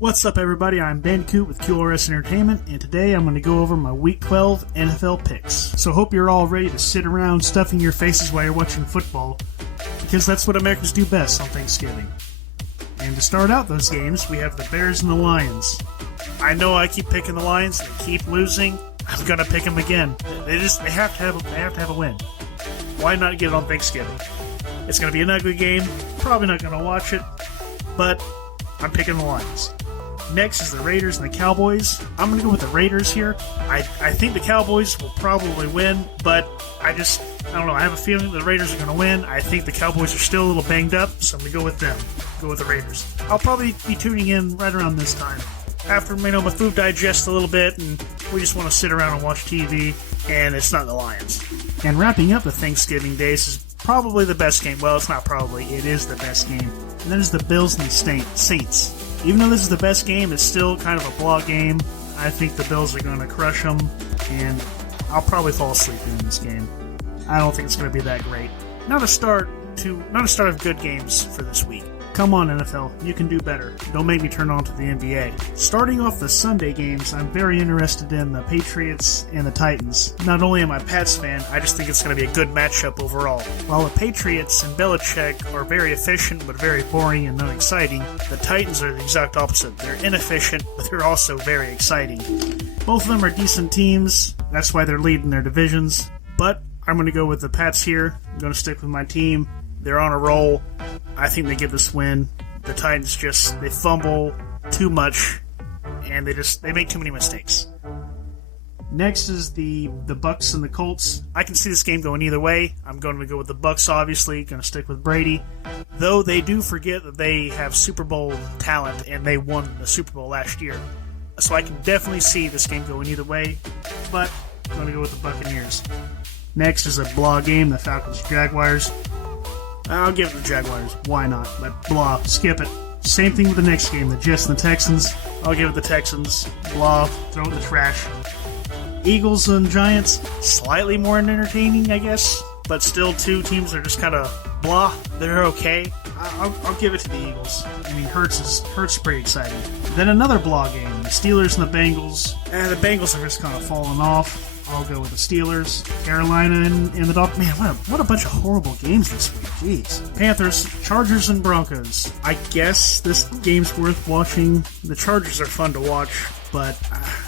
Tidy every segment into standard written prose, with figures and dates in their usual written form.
What's up, everybody? I'm Ben Coot with QRS Entertainment, and today I'm going to go over my Week 12 NFL picks. So hope you're all ready to sit around stuffing your faces while you're watching football, because that's what Americans do best on Thanksgiving. And to start out those games, we have the Bears and the Lions. I know I keep picking the Lions, they keep losing. I'm going to pick them again. They have to have a win. Why not get it on Thanksgiving? It's going to be an ugly game, probably not going to watch it, but I'm picking the Lions. Next is the Raiders and the Cowboys. I'm going to go with the Raiders here. I think the Cowboys will probably win, but I don't know. I have a feeling the Raiders are going to win. I think the Cowboys are still a little banged up, so I'm going to go with them. Go with the Raiders. I'll probably be tuning in right around this time. After, my food digests a little bit, and we just want to sit around and watch TV, and it's not the Lions. And wrapping up the Thanksgiving days is probably the best game. Well, it's not probably. It is the best game. And that is the Bills and the Saints. Even though this is the best game, it's still kind of a blah game. I think the Bills are going to crush them, and I'll probably fall asleep in this game. I don't think it's going to be that great. Not a start of good games for this week. Come on, NFL, you can do better. Don't make me turn on to the NBA. Starting off the Sunday games, I'm very interested in the Patriots and the Titans. Not only am I a Pats fan, I just think it's going to be a good matchup overall. While the Patriots and Belichick are very efficient but very boring and unexciting, the Titans are the exact opposite. They're inefficient, but they're also very exciting. Both of them are decent teams, that's why they're leading their divisions, but I'm going to go with the Pats here. I'm going to stick with my team. They're on a roll. I think they get this win. The Titans they fumble too much, and they make too many mistakes. Next is the Bucs and the Colts. I can see this game going either way. I'm going to go with the Bucs, obviously. Going to stick with Brady. Though they do forget that they have Super Bowl talent, and they won the Super Bowl last year. So I can definitely see this game going either way, but I'm going to go with the Buccaneers. Next is a blah game, the Falcons-Jaguars. I'll give it to the Jaguars. Why not? But blah. Skip it. Same thing with the next game, the Jets and the Texans. I'll give it the Texans. Blah. Throw it in the trash. Eagles and Giants. Slightly more entertaining, I guess. But still, two teams are just kind of blah. They're okay. I'll give it to the Eagles. Hurts is pretty exciting. Then another blah game, the Steelers and the Bengals. The Bengals are just kind of falling off. I'll go with the Steelers. Carolina and the Dolphins. Man, what a bunch of horrible games this week. Jeez. Panthers, Chargers, and Broncos. I guess this game's worth watching. The Chargers are fun to watch, but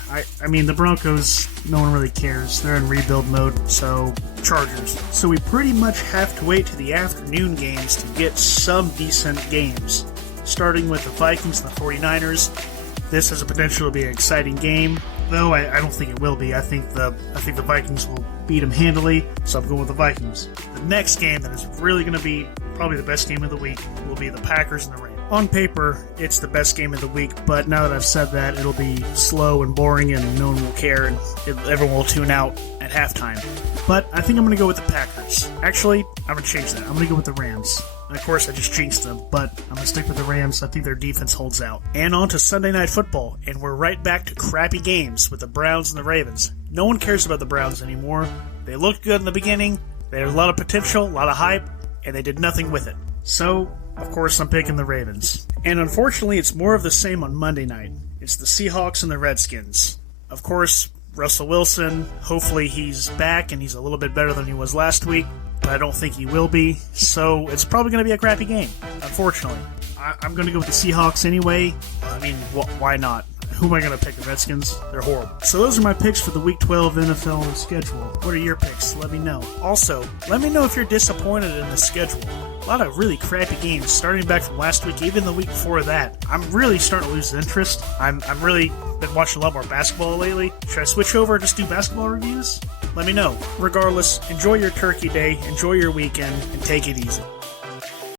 the Broncos, no one really cares. They're in rebuild mode, so Chargers. So we pretty much have to wait to the afternoon games to get some decent games. Starting with the Vikings and the 49ers. This has a potential to be an exciting game, though I don't think it will be. I think the Vikings will beat them handily, so I'm going with the Vikings. The next game that is really going to be probably the best game of the week will be the Packers and the Rams. On paper, it's the best game of the week, but now that I've said that, it'll be slow and boring and no one will care and everyone will tune out at halftime. But I think I'm going to go with the Packers. Actually, I'm going to change that. I'm going to go with the Rams. And of course, I just jinxed them, but I'm going to stick with the Rams. I think their defense holds out. And on to Sunday Night Football, and we're right back to crappy games with the Browns and the Ravens. No one cares about the Browns anymore. They looked good in the beginning, they had a lot of potential, a lot of hype, and they did nothing with it. So, of course, I'm picking the Ravens. And unfortunately, it's more of the same on Monday night. It's the Seahawks and the Redskins. Of course, Russell Wilson, hopefully he's back and he's a little bit better than he was last week, but I don't think he will be, so it's probably going to be a crappy game, unfortunately. I'm going to go with the Seahawks anyway. Why not? Who am I going to pick? The Redskins? They're horrible. So those are my picks for the Week 12 NFL schedule. What are your picks? Let me know. Also, let me know if you're disappointed in the schedule. A lot of really crappy games, starting back from last week, even the week before that. I'm really starting to lose interest. I'm really been watching a lot more basketball lately. Should I switch over and just do basketball reviews? Let me know. Regardless, enjoy your turkey day, enjoy your weekend, and take it easy.